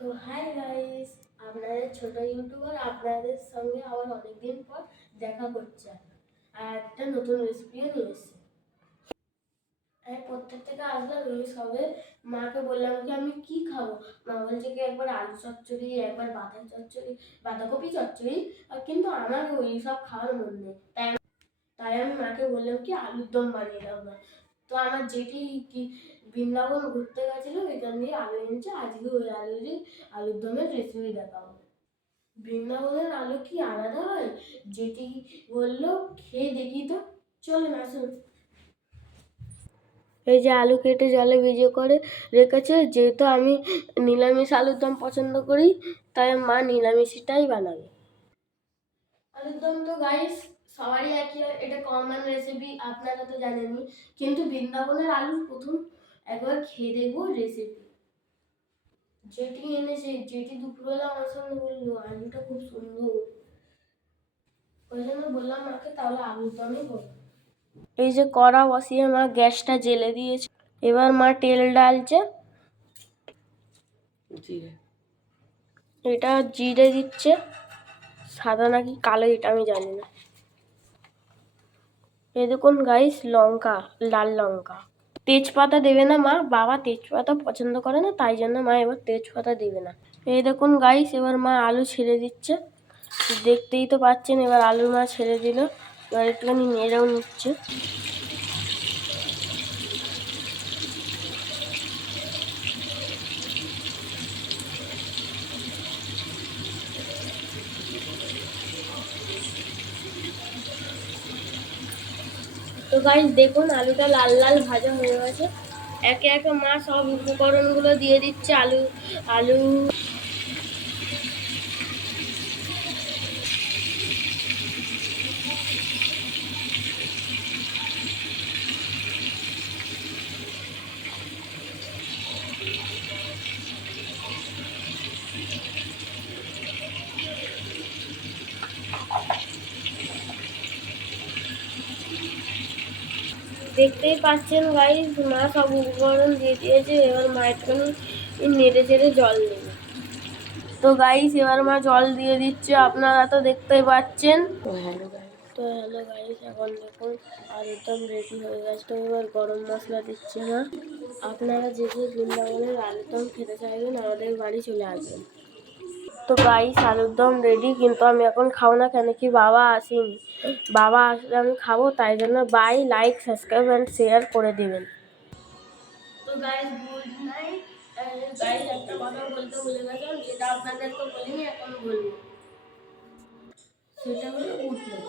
তো hi guys, আপনাদের ছোট ইউটিউবার আপনাদের সঙ্গে আবার অনেকদিন পর দেখা করছে আর একটা নতুন রেসিপি নিয়ে এসেছি। আমি প্রত্যেক থেকে আসলাম এই সবে মাকে বললাম কি আমি কি খাবো। মা বলছে কি একবার আলু চচ্চড়ি, একবার বাঁধাকপি চচ্চড়ি, আর কিন্তু আমার ওই সব খাওয়ার মন নেই। তাই আমি মাকে বললাম কি আলুর দম বানিয়ে দাও না। তো আমার যেটি কি বৃন্দাবন ঘুরতে গেছিল ওইখান দিয়ে আলু এনেছে, আজকে ওই আলুর দমের রেসিপি দেখাবো। বৃন্দাবনের আলু কি আলাদা হয়? যেটি বললো খেয়ে দেখি তো, চলুন আসুন। এই যে আলু কেটে জলে ভিজিয়ে করে রেখেছে, যেহেতু আমি নিরামিষ আলুর দম পছন্দ করি তাই মা নিরামিষটাই বানাবে। আলুর দম তো গাইস সবারই একই হয়, এটা কমন রেসিপি, আপনারা তো জানেনই। কিন্তু বৃন্দাবনের আলুর প্রথম একবার খেয়ে দেখবো রেসিপি। যেটি এনেছে, যেটি দুপুরবেলা আমার সঙ্গে বললো আলুটা খুব সুন্দর, ওই জন্য বললাম মাকে তাহলে আলুর দমই করো। এই যে কড়া বসিয়ে মা গ্যাসটা জ্বেলে দিয়েছে, এবার মা তেল ডালছে, এটা জিরে দিচ্ছে, সাদা নাকি কালো এটা আমি জানি না। এই দেখুন গাইস, লঙ্কা, লাল লঙ্কা। তেজপাতা দেবে না মা, বাবা তেজপাতা পছন্দ করে না, তাই জন্য মা এবার তেজপাতা দেবে না। এই দেখুন গাইস, এবার মা আলু ছেড়ে দিচ্ছে, দেখতেই তো পাচ্ছেন। এবার আলু মা ছেড়ে দিল, এবার একটুখানি নেড়েও নিচ্ছে। তো গাইস দেখুন আলুটা লাল লাল ভাজা হয়ে গেছে। একে একে মা সব উপকরণগুলো দিয়ে দিচ্ছে। আলু আলু দেখতেই পাচ্ছেন গাইস, মা সব উপকরণ দিয়ে দিয়েছে। এবার মা একটুখানি নেড়ে চেড়ে জল দেবে। তো গাইস এবার মা জল দিয়ে দিচ্ছে, আপনারা তো দেখতেই পাচ্ছেন। তো হ্যালো গাইস, এখন দেখুন আলুর দম রেডি হয়ে গেছে। তো এবার গরম মশলা দিচ্ছে মা। আপনারা যে যে বৃন্দাবনের আলুর দম খেতে চাইবেন আমাদের বাড়ি চলে আসবেন। তো গাইস আলুর দম রেডি, কিন্তু আমি এখন খাবো না, কেন কি বাবা আসেনি। বাবা আসলে আমি খাবো, তাই জন্য bye, like, subscribe and share করে দেবেন। তো গাইস গুড নাইট। গাইস একটা কথা বলতে ভুলে গেছিলাম, যেটা আপনাদেরকে বলিনি, এখন বলবো। সেটা হলো গুড নাইট।